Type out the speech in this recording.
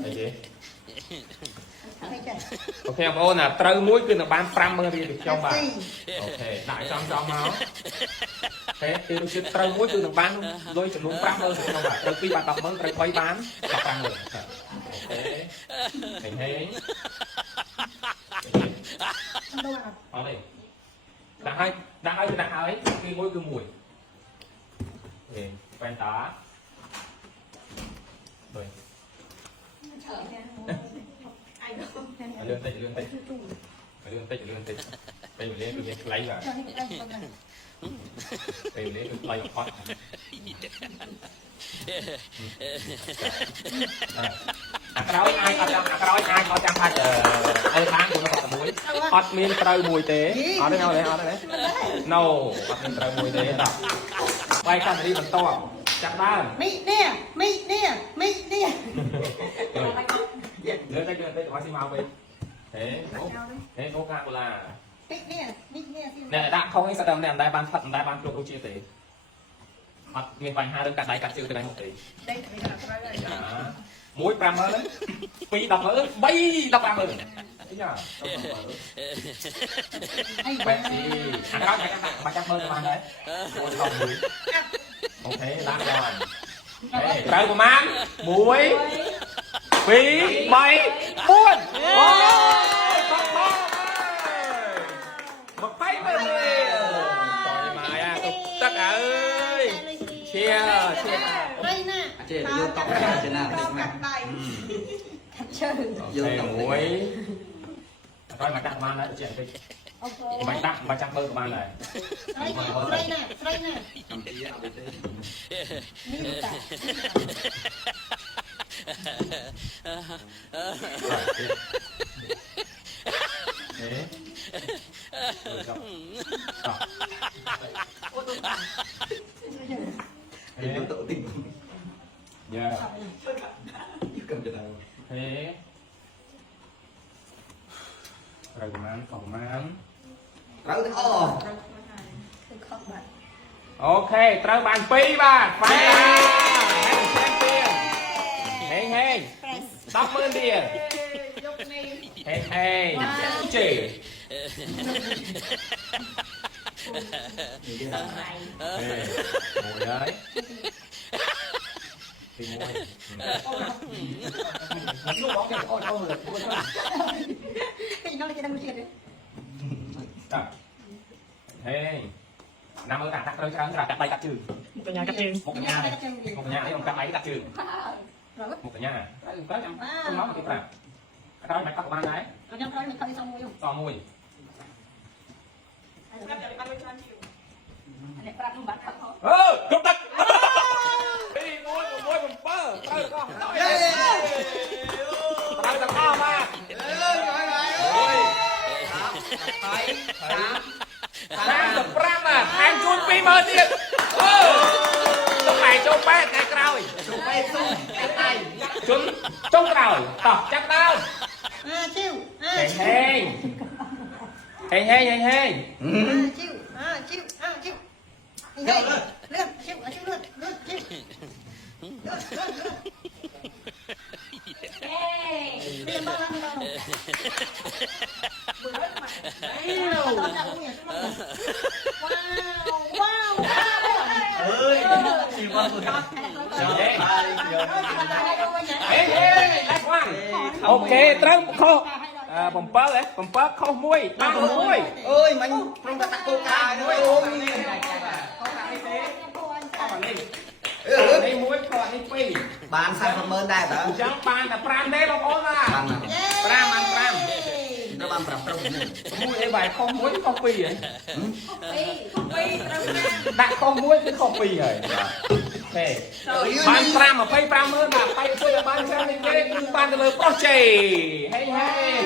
អីទេអូខេបងប្អូនណាត្រូវមួយគឺនឹងបាន50000រៀលពីខ្ញុំបាទអូខេដាក់ចំមកអូខេទីរសជាតិត្រូវមួយគឺនឹងបានលុយចំនួន50000ពីខ្ញុំបាទត្រូវ2បាន100,000ត្រូវ3បាន150,000អូខេហេអត់ទេដាក់ហើយគឺមួយគឺមួយហេបែនតាដូចលឿនតិចពេលវេលាគឺមានខ្លីបាទពេលវេលាគឺខ្លីអត់អាក្រោយអាចអត់ចាំផាច់អីបានមួយអត់មានត្រូវមួយទេអត់ទេ no អត់មានត្រូវមួយទេតោះបាយកាត់រីបន្តចាប់ដើមមីនេះលឿនតិចឲ្យស៊ីមកវិញហេអូកាកូឡានេះដាក់ខុសនេះស្ដាំនេះមិនដែលបានផឹកមិនដែលបានគ្រប់រសជាតិទេអត់មានបញ្ហារឿងកាត់ដៃកាត់ជើងទៅណាទេមួយ50000 2 100000 3 15000អីយ៉ាបែបទីអាក្រោយបាច់ចាំមើលបានដែរអូខេដាក់បានត្រូវប្រមាណ1 2 3 4អូយបាក់មកមកផៃមើលតយមកអាទុកទឹកអើយឈៀត្រីណាចេះយកតបចេណាតិចមកកាត់ជើងយកតែមួយអត់មកដាក់បានដែរចេះតិចអូខេបាច់ដាក់បាច់ចាំមើលក៏បានដែរត្រីណាចាំទីអត់ទេនេះតាHãy tự tin. Yeah. Cầm cho tao. Thế. Rồi phòng man. Rồi ok, trao bàn pi ba. Phải. Hey. Tóc mơn đi. Hey. Chỉ. Ngồi đấy thì ngồi lúc đó cái ôi nó lên đang chuyện đấy hey nằm ở đằng tắt rơi sáng là cắt tay cắt chừng một cái nhà cắt chừng một cái nhà đấy ông cắt tay cắt chừng một cái nhà cái trong nó một cái nào cái đó mày cắt của bạn đấy xong mùi cướp đất đi môi một bơ tao tao to mà tám chục gram à em chun pi mơទៀតlúc này chun bé ngàyក្រោយchun bé xuống cái tay chun chunក្រោយតោះចាប់ដើមchiêu hey chiêu lượn chiêu ok trắng khô bầm bơ khô muối ba muối ơi mình không có tắc coca nữa đây muối còn đi pi bàn sai phần mơn đây hả chẳng bàn là pram đấy bông ôn à pram nó bàn pram muối đây bài không muối không pi vậy đặt không muối chứ không pi rồi thế bàn pram mà pay pram hơn là pay pay bàn pram này kia bàn từ lời pro chè hay